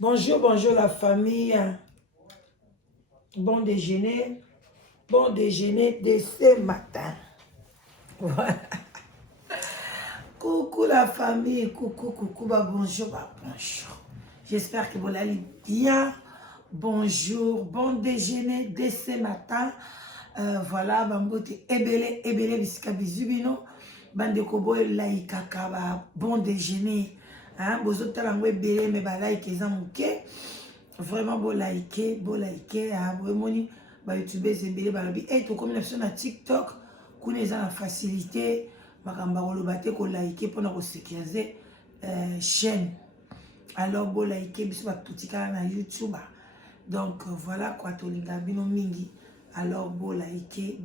Bonjour, bonjour la famille. Bon déjeuner. Bon déjeuner de ce matin. Voilà. Coucou la famille. Coucou, coucou. Bonjour, bonjour. J'espère que vous allez bien. Bonjour, bon déjeuner de ce matin. Voilà, bambote ebele bisika bizubino. Bande kobo laikaka bon déjeuner. Hein, bozo talango ebele me ba like eza muke. Vraiment beau liker, vraiment ba youtubeurs ebele balobi hey to comme na TikTok kuna eza na facilité makamba koloba te ko liker pona ko sécuriser chaîne. Alors beau liker biso ba tutika na YouTube. Donc voilà quoi to linga bino mingi. Alors beau liker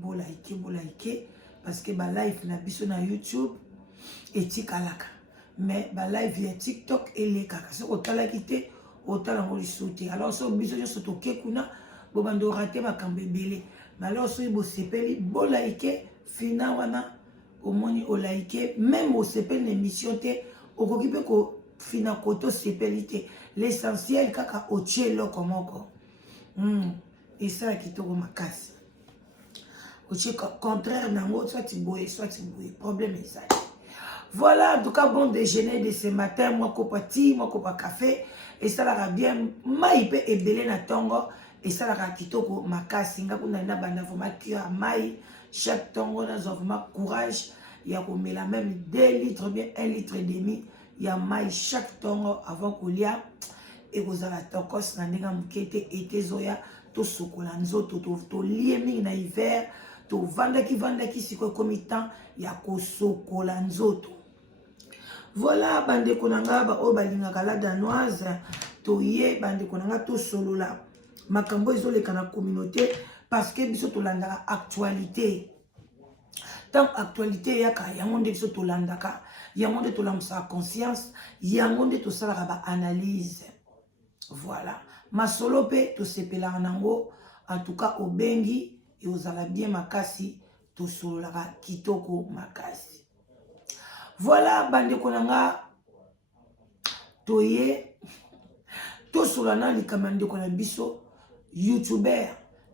parce que ba live na biso na YouTube etikalaka. Mais ba live ya TikTok elekaka. C'est ko talaki te otala ngoli sauter. Alors so biso yo sotoke kuna bo bando rater makambe belé. Mais alors so bo sepeli bo liker fina wana omoni o liker même au sepeli l'émission te okokipe ko fina koto sepeli te. L'essentiel kaka ochelo komoko. Et ça qui to makasi. Oche contraire nango soit tu boye problème est ça. Voilà, en tout cas, bon déjeuner de ce matin. Moi, kopati, moi, kopa café. Et ça la bien. Maïpe et belé na tongo. Et ça la kitoko makasi. Nga kuna na banda vraiment kia maï. Chaque tongo na vraiment courage. Il y a comme la même 2 litres, bien 1 litre et demi. Il y a maï chaque tongo avant qu'on lia. Et vous avez la tokos na nenga mukete et tezoya. To sokola nzoto to liemi na hiver. To vandaki siko komitan. Ya ko sokola nzoto. Voilà, bande konanga ba o balingaka la danoise toye bande konanga to solola makambo ezoleka na communauté parce que biso tolandaka actualité. Tant actualité yaka yango nde biso tolandaka, yango nde tolamusa conscience, yango nde tosalaka ba analyse. Voilà, masolo pe to sepelaka nango en tout cas obengi et ozala bien makasi to sololaka kitoko makasi. Voilà, bande konanga toye to solana likamande kona biso YouTuber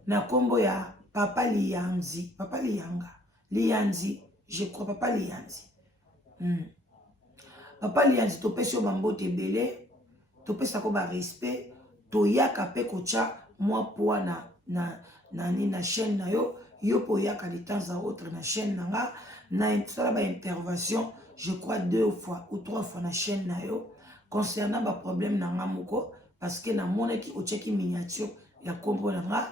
na kombo ya Papa Lianzi, Papa Lianga, Lianzi, je crois Papa Lianzi. Papa Lianzi to pesi bambote belé, to pesa ko ba respect, to yaka pe kocha moi poa na chaîne na yo po yaka de temps à autre na chaîne nanga na intervention. Je crois 2 fois ou 3 fois na chaîne na yo concernant ba problème na ngamoko parce que na monaki o cheki miniature ya kombo na nga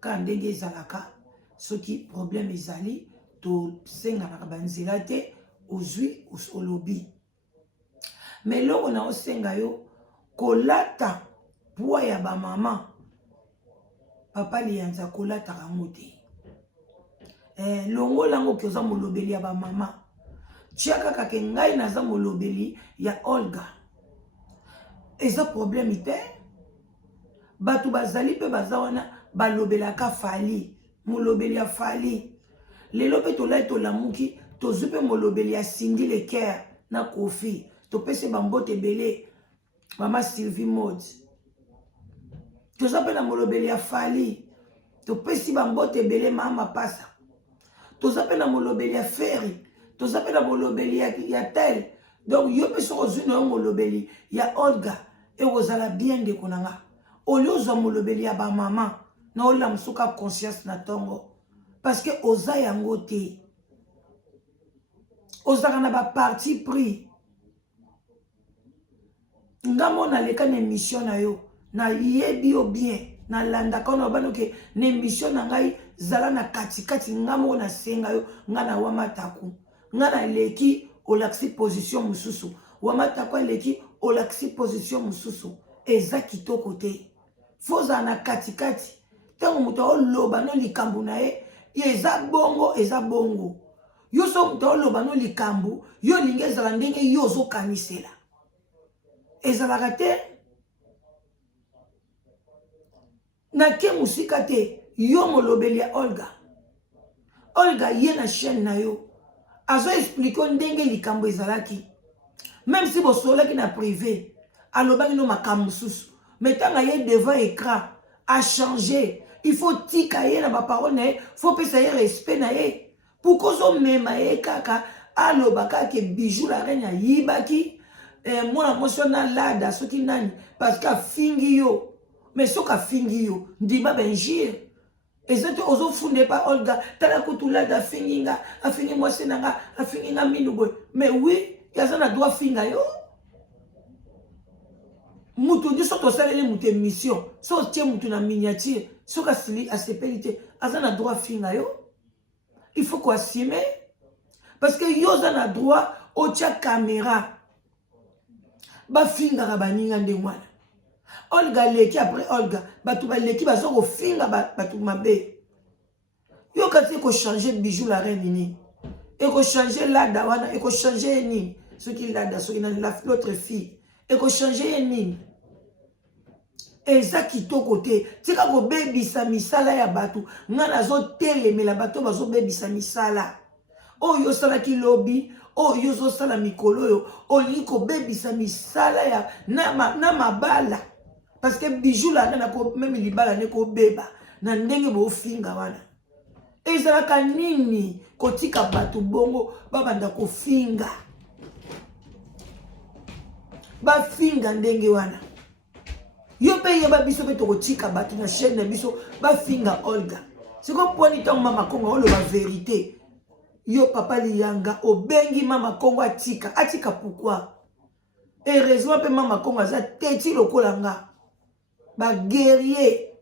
ka ndenge ezalaka soki problème ezali to senga na banzela te ozui olobi. Mais loko na osenga yo kolata poa ya ba mama Papa Lianza kolata kamote. Longo lango ki oza molobeli ya ba mama. Tiaka kake ngai naza molobeli ya Olga. Eza problème ite. Batu bazali pe bazawana balobelaka Fali. Molobeli ya Fali. Lelo pe tolai tolamuki tozu pe molobeli ya Cindy Leker na Kofi. Topese bambote belé. Mama Sylvie Mode. Toza pe na molobeli ya Fali. Topesi bambote belé mama pasa. Toza pe na molobeli ya Ferry. Toza pe na molobeli ya tel. Donc yo pe so ozuna yo molobeli ya Olga et ozala bien de konanga. Olioza molobeli ya ba mama na ola msuka conscience na tongo parce que oza yango te. Ozaka na ba parti pris. Ngamo na leka na émission na yo na yebi yo bien na landa kono bano ke na émission na ngai zala na katikati ngamo na senga yo ngana wamataku ngana leki olaksi position mususu wamataku leki olaksi position mususu eza kitoko te foza na katikati tango muto oloba no likambu na ye eza bongo yo so muto oloba no likambu yo linge ezala ndenge yo zo kanisela ezalaka te na ke musika te yo molobeli ya Olga ye na chaîne na yo azo expliquer ndenge likambo ezalaki même si bosolaki na privé alobaki no makambo susu Mais tant qu'il est devant l'écran, à changer, il faut tikaye na ma parole, il faut que ça ait respect. Pourquoi ça même kaka, allo baka ke bijou la reine yibaki, moi na lada, ce qui nani, parce qu'à fingi yo, mais ce qu'a fingi yo, ndima benjir. Et ça, ozo funde pas Olga, tala kutula da finginga, a fingi moi senanga, a finginga minugo. Mais oui, yazana doit finga yo. Moutou dit soto salé mouté mission, so tient moutou na miniature, so ka sili a sepelité, azana droit finga yo. Il faut quoi assumer parce que yo zana droit au tia caméra. Ba finga ka baninga ndengwana. Olga leki après Olga, batu ba leki bazo ko finga batu mabe. Yo kati ko changer bijou la reine ni. Et ko changer la dawana, et ko changer ni. Ce qui la da, ce qui l'autre fille. Et ko changer ni. Et ça qui to côté, c'est quand ko baby sa misala ya batu, ngana zo tele mais la bato bazo baby sa misala. Oh yo sala ki lobby, oh yo zo sala mikolo yo, oh liko baby sa misala ya na mabala. Parce que bijou la na ko même libala ne ko beba na ndenge bo finga wana. Et ça ka nini kotika batu bongo babanda ko finga. Ba finga ndenge wana. Yo paye ba biso pe to kotika batu na chaîne na biso ba finga Olga. C'est comme pour ni tant mama Kongo on le la vérité. Yo papa liyanga obengi mama Kongo atika pourquoi? Et raison pe mama Kongo aza teti lokolanga. Ba guerrier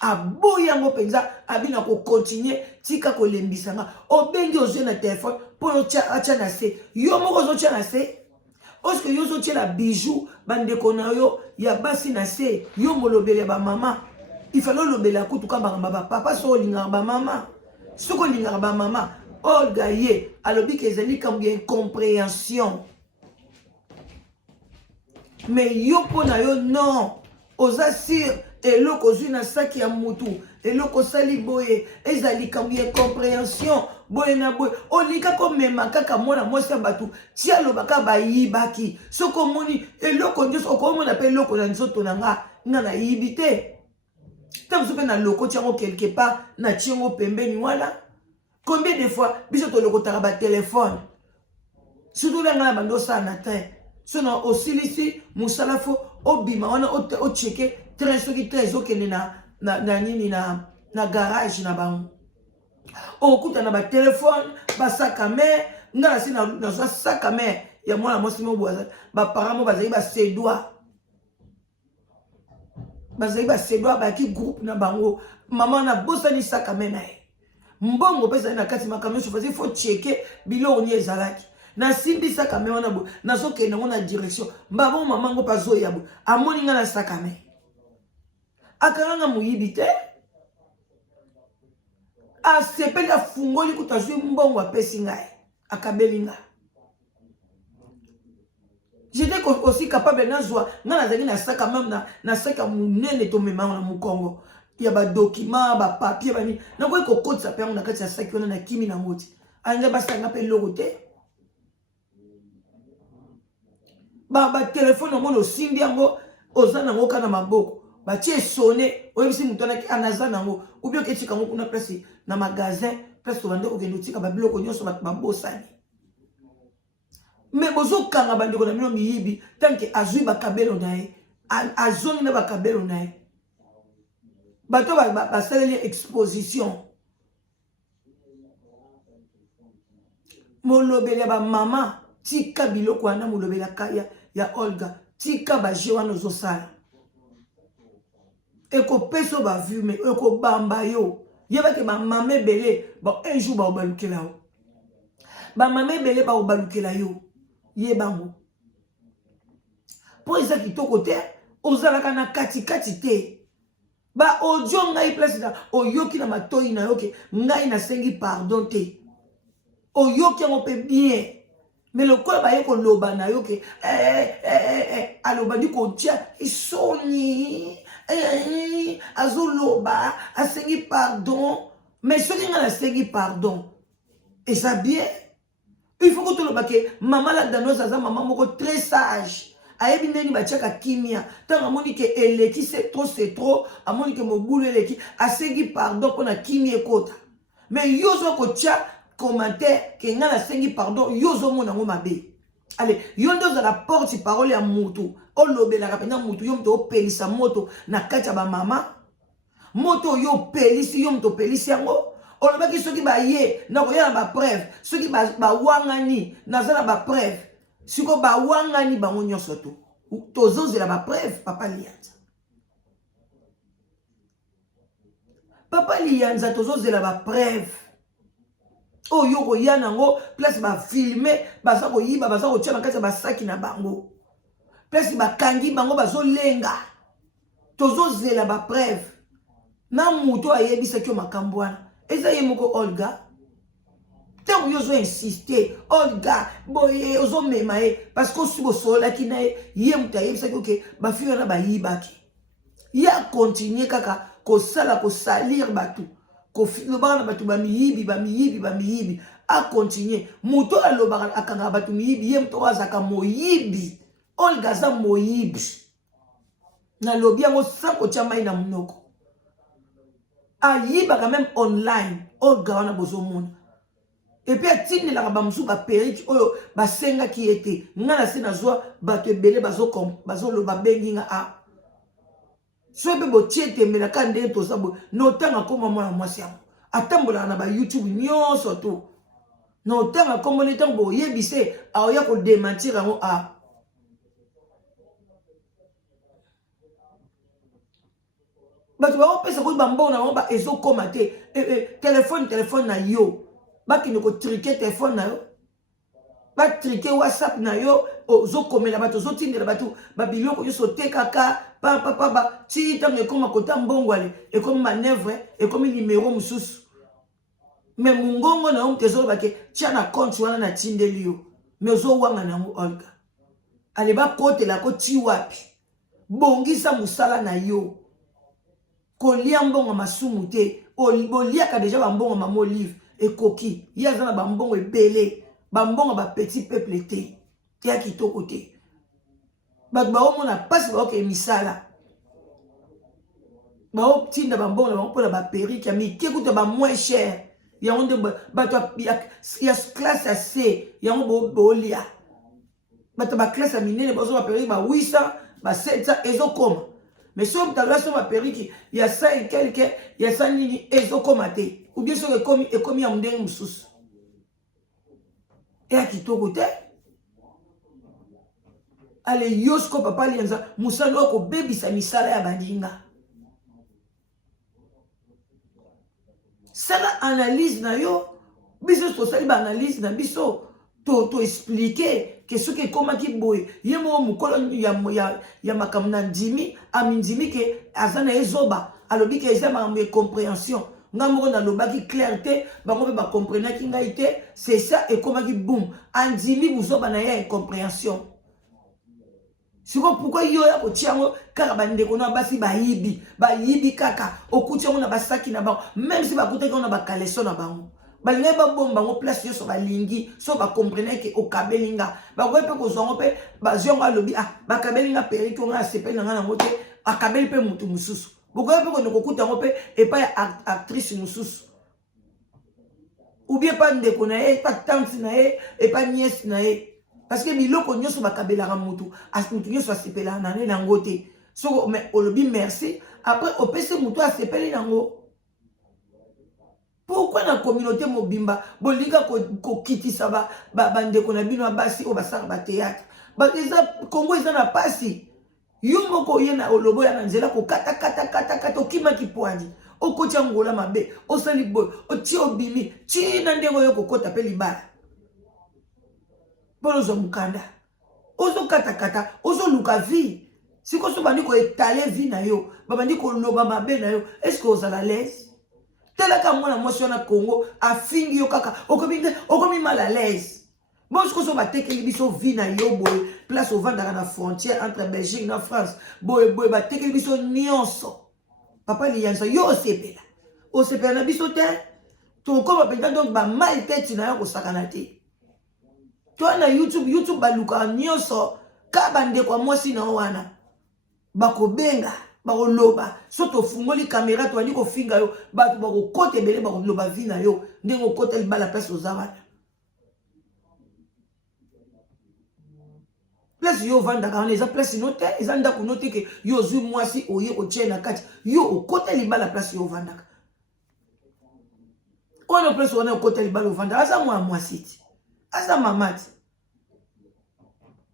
aboyango penza abina ko continuer tika ko lembisanga obengi ozwe na téléphone pour acha na se yo moko zo tia na se parce que yo zo tia la bijou bandeko na yo ya basi na se yo molobele ba mama il fallait lobela kutu kamba ba papa so linga ba mama soko linga ba mama Olga ye alobi ke ezali comme bien compréhension. Mais yo pona yo non oza sir eloko zui na saki ya mutu eloko sali boye ezali comme bien compréhension boye na boye olika ko mema kaka mona mwasi ya batu tia lobaka bayibaki soko moni eloko njoso okomona pe eloko na nzoto na nga na yibi te tango pe na loko tiango quelque part na tiango pembeni wana. Combien de fois biso to loko tara ba téléphone surtout la nga bando sa na te sono osilisi musalafo obima wana o cheke très soki très okende na nini na garage na bango okuta na ba téléphone ba sac à main ngala si na so sac à main ya mwana mosi mo boza ba paramo bazali ba sedwa ba ki groupe na bango maman na bosa ni sac à main na mbongo pesa na kati makamyo chofazi faut checker bilo ni ezalaki na simbi sac à main wana bo na so ke na ngona direction mbabo mamango pazo yabo amoni ngala sac à main akaranga muyibi te a sepeli afungoli kutazwi mbongo apesi ngai akabeli ngai. J'étais aussi capable de nazwa ngana zaki na sac à main na sac à munene to mema na mukongo ya ba document ba papier bani na ko kokotsa pe na kati ya sac wana na kimi na ngoti anja basanga pe logote ba téléphone ngo no simbi yango ozana ngo kana maboko ba tie sonné oyebisi mutana ki anazana ngo ou bien ke tika ngo kuna place na magasin place to bande okendo tika ba biloko nyonso ba bosani mais bozo kanga bandeko na mino miyibi tanke azui ba kabelo nae azongi na ba kabelo nae bato ba saleli exposition molobele ba mama tika biloko wana molobela kaya ya Olga tika ba je wana zosala eko peso ba vu mais eko bamba yo yeba ke ba mame belé ba un jour ba obalukela yo ba mame belé ba obalukela yo yebango po eza kitoko te ozalaka na kati te ba ojo ngai place na oyoki na matoi na yoke ngai na sengi pardon te oyoki yango pe bien mais le quoi ba yeko loba na yoke aloba di ko tia isoni azoloba asengi pardon mais soki nga na sengi pardon et ça bien il faut que tu le baque maman la danoise aza maman moko très sage ayebi ndeni batiaka kimia tant amoni ke eleki c'est trop amoni ke mobulu eleki asengi pardon pona kimia ekota mais yozo ko tia commentaire ke nga na sengi pardon yozo mona ngo mabe allez yo ndo za la porte parole ya mutu olobela kapena mutu yo mto opelisa moto na kati ya ba mama moto yo pelisi yo mto pelisi yango olobaki soki ba ye na ko ya ba preuve soki ba wangani na za ba preuve siko ba wangani bango nyonso to tozozela ba preuve papa lianza tozozela ba preuve oyo ko ya nango place ba filmer baza ko yiba baza ko tia na kati ya basaki na bango place ba kangi bango bazolenga tozozela ba preuve na muto ayebisa kyo makambo wana eza ye moko Olga tango yo zo insister Olga boye ozo mema ye parce que si bosola ki na ye muta yebisa kyo ke ba fi wana ba yibaki ya continuer kaka ko sala ko salir batu ko filobana batu ba miyibi a continuer muto alobaka akanga batu miyibi ye muto azaka moyibi Olga za moyibi na lobi yango sanko tia mai na munoko ayibaka même online Olga wana bozomona et puis atindelaka bamusu baperiki oyo basengaki ete nga na se nazwa bato ebele bazoloba bengi nga a so mpe botie tembelaka ndenge toza boye notanga koma mwana mwasi yango atambolaka na bayoutube nyonso to notanga kombona ntango boyebise aoya kodementir yango a bato baopesa koyi bambongo na bango ba ezokoma te telefone na yo bakende kotrike telefone na yo batrike whatsapp na yo ozokomela bato ozotindela bato babiloko nyonso otekaka papapapa ti ntango ekoma kota mbongo ale ekomi manevre ekomi nimero mosusu me mongongo na yo moto ezolobake tia na compte wana na tindeli yo me ozowanga na yango Olga ale bakotelako ti wapi bongisa mosala na yo kolia mbongo masumu te boliaka deja bambongo mama Olive ekoki ye aza na bambongo ebele bambongo bapetit peuple te ya kitoko te bato baomona mpasi baoke misala baotinda bambongo na bango mpona baperike ya mike kuta bamoin cher yango nde bato ya classe ya C yango boolia bato baklasse ya minene bazo baperike ba 800 ba 700 ezokoma mais si on t'a sur ma perruque, il y a ça et quelques, il y a ça nini ezokomate. Ou bien sur le commis en mdeng moussous. Et à qui to côté? Allez, yosko papa lianza, moussa no ko baby sa misala ya bandinga. Ça la analyse na yo, biso to sali ba analyse na biso. To expliquer que ce qui comment qui boy yemo mukolo ya makamna ndimi amindimi ke azana ezoba alobi ke ezama me compréhension ngamoko na lobaki clarté bango be ba comprendre ki ngaite c'est ça et comment qui boom andimi buzoba na ya incompréhension siko pourquoi yo ya ko tiango kaka bande ko na basi bayibi kaka okutiango na basaki na bango même si bakutaki na ba kaleso na bango balinga babomba ngo place yo so balingi so ba comprendre ke okabelinga ba ko pe ko zongo pe ba zongo alobi bakabelinga periki nga sepeli nga na ngote akabeli pe mutu mususu boko pe ko nokuta ngo pe e pa actrice mususu ou bien pas ndeko na e pas tante na e pas nièce na e parce que biloko nyonso bakabelaka mutu mutu nyonso asepela na na ngote so mais olobi merci après opese mutu asepeli nango. Pourquoi dans la communauté mobimba bolinga ko kitisa bande ko na bino basi o basaka ba théâtre ba eza Congo eza na pasi yo moko yena olobo ya nzela ko kata okima kipwandi okotia ngola mabe osali boy oti obimi ti na ndengo yo kokota pe libala bolozo mukanda ozo kata ozo luka vie siko so bandi ko étaler vie na yo babandi ko loba mabe na yo est-ce que ozala l'aise telaka mwana mwasi wana Congo afingi yo kaka okomi mal à l'aise bon ce que so batekeli biso vie na yo boy place au vendaka na frontière entre Belgique na France boy batekeli biso nyonso papa lianza yo osepela na biso te tokoma penza donc ba mal tête na yo kosakana te toi na YouTube baluka nyonso ka bande kwa mwasi na wana bako benga bako loba soto fungoli kamera to ali ko finga yo batu bako kote bele bako loba vina yo ndengo kote libala place ozawana place yo vanda ka eza place note eza ndako note ke yo zui mwasi oye o chena kati yo o kote libala place yo vanda ka ono place wana o kote libala vanda asa mwa mwasi asa mamati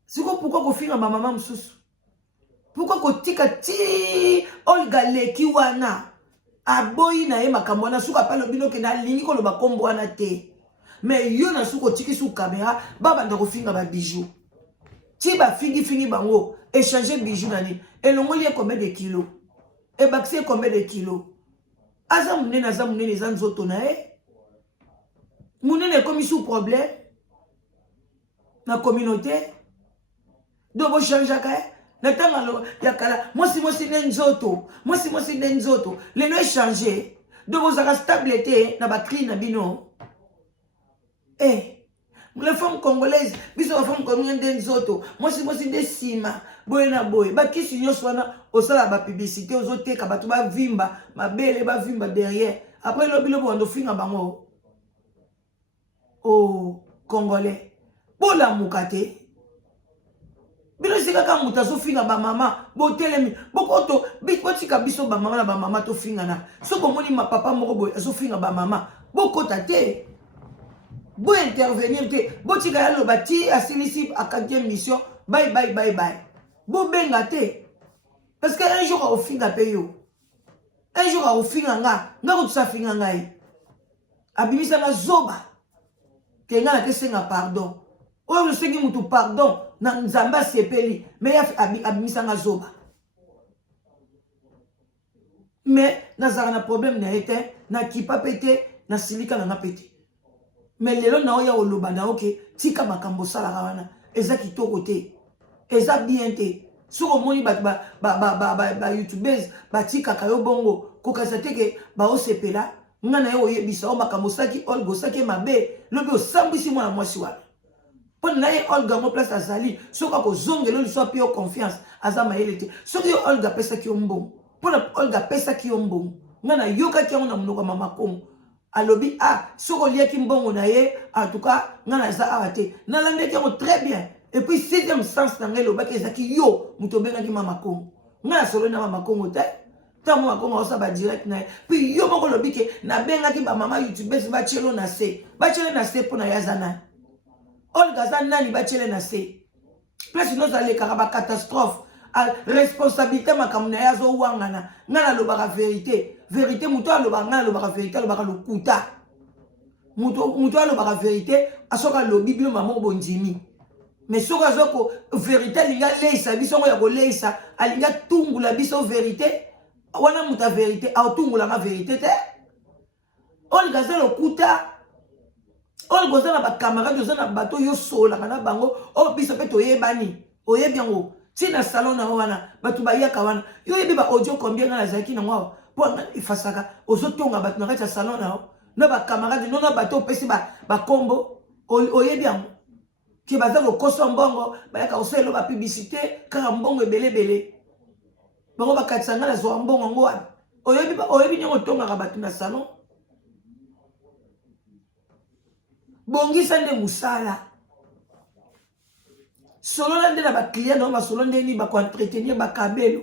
siko pourquoi ko finga ba mama msusu pourquoi ko tika ti Olga leki wana aboyi na ye makambo wana suka palo bino ke na lingi ko lo ba kombo wana te mais yo na suko tiki su caméra baba ndako finga ba bijoux ti ba fingi bango échanger bijoux nani elongoli combien de kilos et baxé combien de kilos asa munene za nzoto na e munene comme sous problème na communauté do bo changer ka natanga yakala mosi nzoto le no échanger do bo zaka stabilité na ba clean na bino les femmes congolaises biso ba femme combien de nzoto mosi de sima boye na boye ba kisi nyoswa na osala ba publicité ozoteka batu ba vimba mabele ba vimba derrière après lobilo bondo finga bango oh congolais bola mukate bino sika ka mutazo finga ba mama botelemi bokoto botika biso ba mama na ba mama to finga na soko moni ma papa moko boye azo finga ba mama bokota te bo intervenir te botika ya lo bati asilisi akante mission bye bo benga te parce que un jour au finga pe yo un jour au finga nga ko tsa finga ngai abimisa na zoba ke nga na kesenga pardon o le sengi mutu pardon na nzamba sepeli mais abimisa nga zoba mais nazara na problème na été na kipa pété na silika na pété mais lelo na oya oloba na oke tika makambo sala wana eza kitoko te eza bien te soko moni ba youtubers ba tika kayo bongo ko kasate ke ba osepela ngana yo yebisa o makambo saki olgo saki mabe lobi osambisi mwana mwasi wana pon na ye olga mo place azali soko ko zongelo li so pio confiance azama yelete soko yo olga pesa ki ombongo pona olga pesa ki ombongo ngana yoka ki ona mnoka mama kongo alobi soko liaki mbongo na ye en tout cas ngana za arate na lande ki très bien et puis sixième sens na ngelo ba ke zaki yo mutobenga ki mama kongo ngana solo na mama kongo te tamo makongo osa ba direct na puis yo moko lobi ke na benga ki ba mama youtubers ba chelo na se pona yazana Olga za nani ba chele na se place nous aller karaba catastrophe responsabilité makamuna yazo wangana ngana lobaka vérité muto alobaka ngana lobaka vérité alobaka lokuta muto alobaka vérité asoka lobi bilo mama bonjimi mais soka zoko vérité linga leisa biso ngo ya ko leisa alinga tungula biso vérité wana muta vérité autungula ma vérité te Olga za lokuta Olga za na ba camarade za na bato yo sola kana bango o biso pe toyebani oyebiango tina salon na wana batu bayaka wana yo yebi ba audio combien na zaki na ngwa po ifasaka ozotonga batu na kati salon na ba camarade non na bato pesi ba kombo oyebiango ki baza ko koso mbongo bayaka oselo ba publicité kaka mbongo ebele bango bakatsanga na zo mbongo ngwa oyebi nyongo tonga ka batu na salon bongisa nde musala solo na nde na ba client na ba solo nde ni ba ko entretenir ba kabelo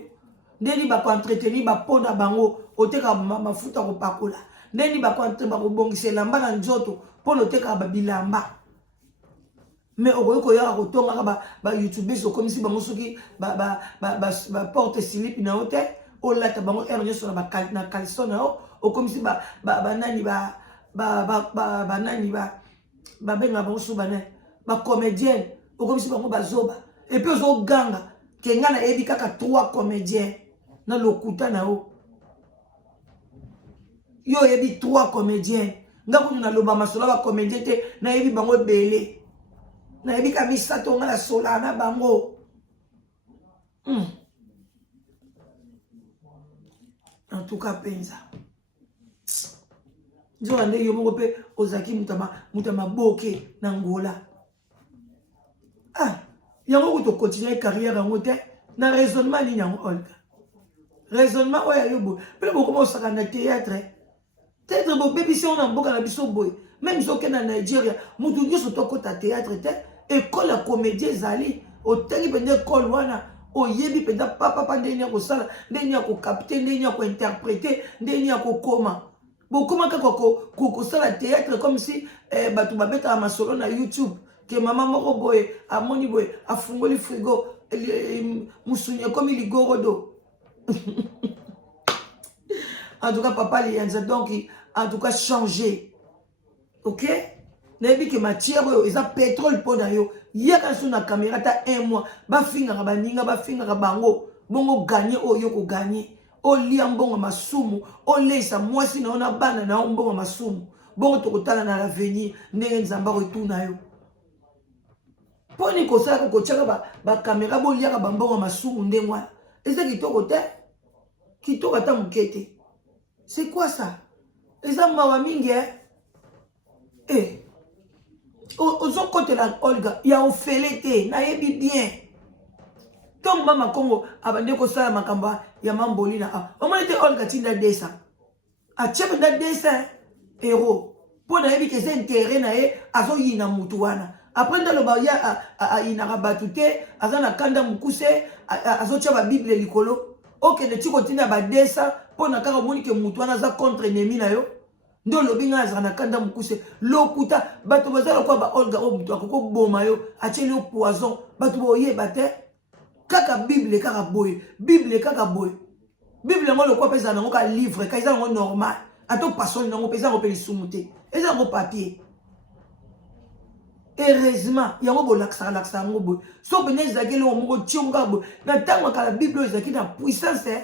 nde ni ba ko entretenir ba ponda bango oteka mafuta ko pakola nde ni ba ko bongisa lamba na nzoto pona oteka ba bilamba mais okoyiko ya ko tonga ba youtubers okomisi bango soki ba porte slip na hotel olata bango ernyo so na ba na caleçon na okomisi ba nani ba nani ba benga bango so ba comédienne okomisi bango bazoba et puis ozo ganga ke ngana ebi kaka 3 comédiens na lokuta na yo ebi 3 comédiens ngako na loba masolo ba comédien te na ebi bango belé na ebi ka misato ngana sola na bango en tout cas penza nzora nde yo moko pe ozaki mutama boke na ngola yango ko to continuer carrière en hôtel na raisonnement ni yango Olga raisonnement oya yobo pele boko mo saka na théâtre peut-être bo bébé si on a mboka na biso boy même so ke na Nigeria mutu nyoso to ko ta théâtre te école ya comédie ezali otangi pende école wana oyebi penda papa ndeni ya kosala ndeni ya kokapte ndeni ya kointerpréter ndeni ya kokoma bokoma kaka kosala théâtre comme si bato babetaka masolo na YouTube ke mama moko boye amoni boye afungoli frigo musuni ekomi ligorodo en tout cas papa lianza donc en tout cas changer ok nayebi ke matière oyo eza pétrole mpo na yo yaka so na caméra ta 1 mois bafingaka baninga bafingaka bango bongo gagné oyo kogagné olia mbongo masumu oleisa mwasi na yo na bana na yo mbongo masumu bongo tokotala na l'avenir ndenge nzambe akotuna yo poni kosalaka kotiaka bakamera boliaka bambongo masumu ndenge wana eza kitoko te kitoko ata moke te c'est quoi ça eza mawa mingi ozokotela Olga ya ofele te nayebi bien ntongo mama kongo abande kosala makambo ya mamboli na omoni te Olga tinda desa atie mpenza desa ero mpo nayebi ke eza intere na ye azoyina mutu wana apres ndaloba ya ayinaka bato te aza na kanda mokuse azotia babible likolo okende ti kotinda badesa mpo na kaka omoni ke mutu wana aza contre ennemi na yo nde olobi ngai azala na kanda mokuse lokuta bato baza lokola baolga oyo mutu akokoboma yo atieli yo poison bato boyeba te kaka bible kaka boye bible kaka boye bible yango lokola mpe ezala nango ka livre ka eza nango normal ato pasoli nango mpe eza yango mpe lisumu te eza yango papier heureusement yango bolakisaka yango boye so mpenza ezalaki eloko moko tiongo kaka boye na ntango akala bible oyo ezalaki na puissance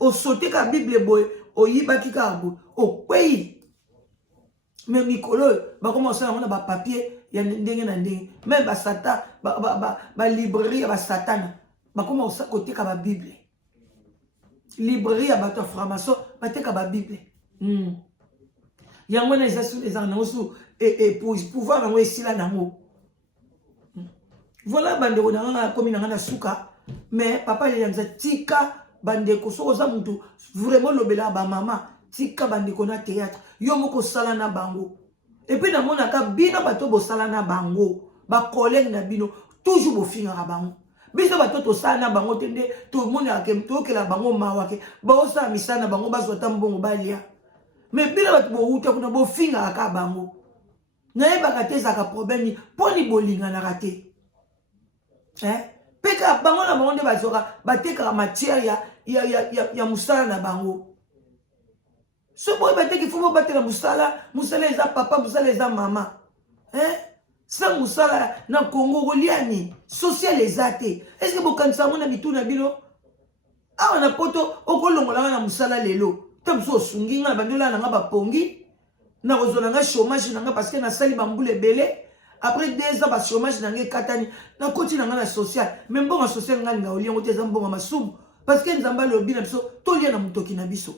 osote kaka bible boye oyibaki kaka boye okwei mais mikolo oyo bakoma kosala yango na bapapier ya ndenge na ndenge même basatan balibrairie ya basatana bakoma koteka babible librairie ya bato ya franc-maçon bateka babible yango wana ezaka nango su pouvoir yango esila nango voilà bandeko na nga akomi na nga na suka mais papa yanza tika bandeko soko oza mutu vraiment lobelaka bamama tika bandeko na théâtre yo moko osala na bango epuis namonaka bino bato bosala na bango bakolege na bino toujours bofingaka bango biso bato tosala na bango te nde tomonaka tookela bango mawa ke baosala misala na bango bazwa ta mbongo balia mais bino bato bowuta kuna bofingaka ka bango nayebaka te ezalaka problème mponi bolinganaka te mpe kaka bango na bango nde bazwaka batekaka matière ya mosala na bango so boye bateki fo bobatela mosala eza papa mosala eza mama sa mosala na Congo koliani social eza te estce bokanisa yango na bitu na bino awa na poto okolongolanga na mosala lelo ta mosu osungi nga na bandola na nga bapongi na kozwa na nga chômage na nga parce que nasali bambula ebele après 2 ans bachômage na nga ekatani nakoti na nga na social mais mbongo social nga linga oliango te eza mbongo masumu parce que nzambe alobi na biso tolia na motoki na biso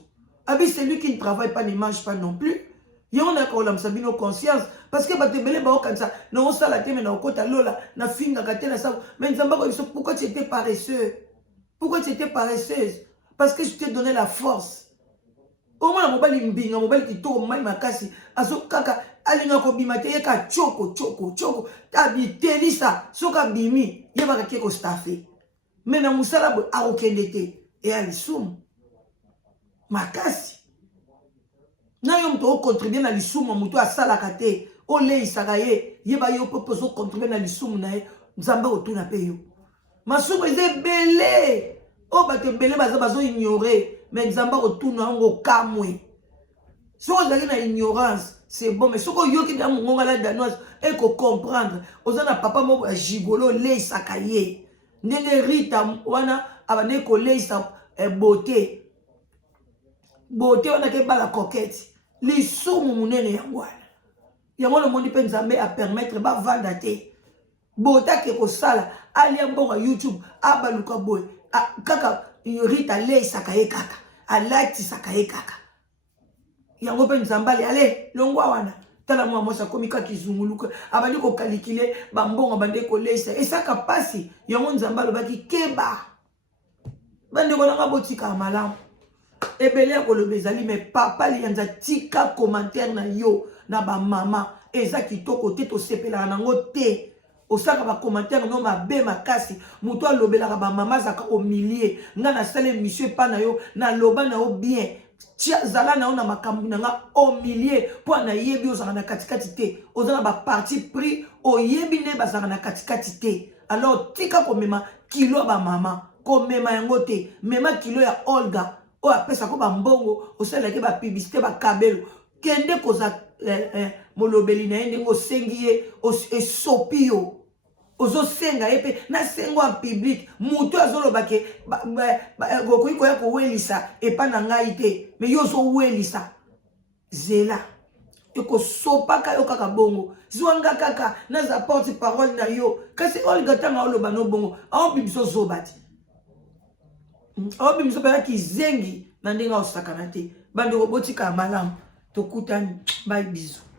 abi celui qui ne travaille pas ne mange pas non plus yango na kolamisa bino conscience parce que bato ebele baokanisa na osala te me na okota lola na fingaka te na sako mais nzambe akoyebi biso pourquoi tu étais paresseux pourquoi tu étais paresseuse parce que je t'ai donné la force omona mobali mbinga mobali kitoko mobali makasi azo kaka alinga kobima te ye ka choko abitelisa soki abimi yebaka ke kostafe mais na mosala boye akokende te eya lisumu makasi na yo moto okontribue na lisumu moto asalaka te oleisaka ye yeba yo mpe ozokontribue na lisumu na ye nzambe otuna mpe yo masumu eza ebele oyo bato ebele baza bazoignore mais nzambe akotuna yango kamwe soki ozalaki na ignorance c'est bon mais soki oyoki na mongonga la danoise ekocomprendre oza na papa moko ya gigolo oleisaka ye ndenge rita wana abandeki koleisa beauté wana kebala coquette lisumu munene yango wana yango nomoni mpe nzambe apermettre bavanda te beauté ake kosala alia mbongo ya YouTube abaluka boye kaka rita aleisaka ye kaka alatisaka ye kaka yango mpe nzambe ale longwa wana tala moi ça komi ka kizunguluka abali ko calculer bambongo bande ko lesa et ça kapasi yango nzamba lobaki keba bande ko langa botika malamu ebele ko lobezali mais papa lianza tika commentaire na yo na ba mama eza kitoko te to sepela nango te osaka ba commentaire no mabe makasi muto alobelaka ba mama zaka au milieu nga na sale monsieur pa na yo na loba na yo bien tia zala na yo na makambu na nga au milieu po na yebi ozaka na katikati te ozana ba parti pris oyebi ne bazaka na katikati te alors tika komema kilo ba mama komema yango te mema kilo ya Olga o apesa ko ba mbongo osalaki ba publicité ba kabelo kende koza molobeli na yende ngo sengiye esopio ozo senga epe na sengo en public muto azoloba ke gokoiko ya ko welisa epa na ngai te mais yo zo welisa zela eko sopaka yo kaka bongo zwanga kaka na za porte parole na yo kasi Olga tanga oloba no bongo awo bibiso zobati awo bibiso ba ki zengi na ndinga osakana te bande robotika malamu tokutani bye bisous.